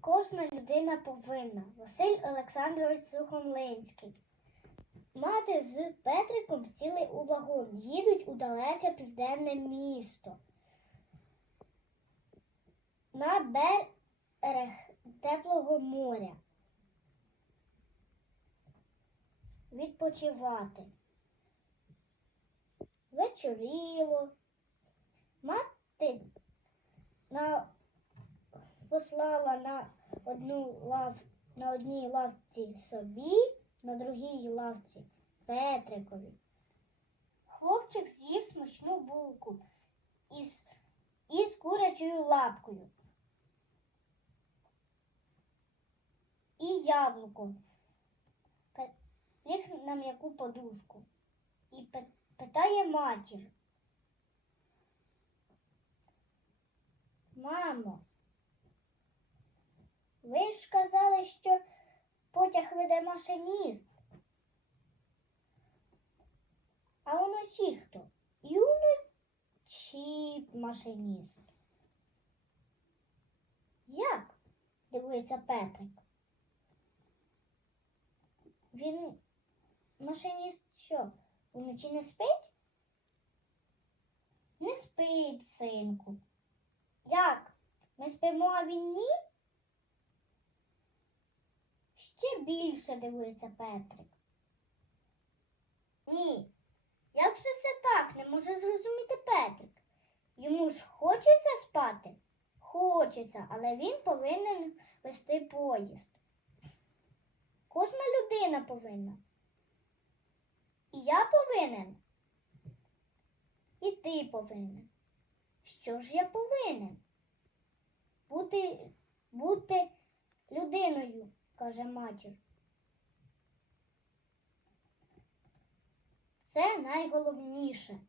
Кожна людина повинна. Василь Олександрович Сухомлинський. Мати з Петриком сіли у вагон, їдуть у далеке південне місто. На берег теплого моря. Відпочивати. Вечоріло. Мати на, послала на одну лав, на одній лавці собі, на другій лавці Петрикові. Хлопчик з'їв смачну булку із, із курячою лапкою. І яблуко. Ліг на м'яку подушку. І питає матір. Мамо, ви ж казали, що потяг веде машиніст. А уночі хто? І уночі машиніст. Як? дивується Петрик. Він машиніст що? Уночі не спить? Не спить, синку. Як? Ми спимо, а він ні? Ще більше дивується Петрик. Ні. Як же це так? Не може зрозуміти Петрик. Йому ж хочеться спати? Хочеться, але він повинен вести поїзд. Кожна людина повинна. І я повинен. І ти повинен. Що ж я повинен? Бути, бути людиною, каже матір. Це найголовніше.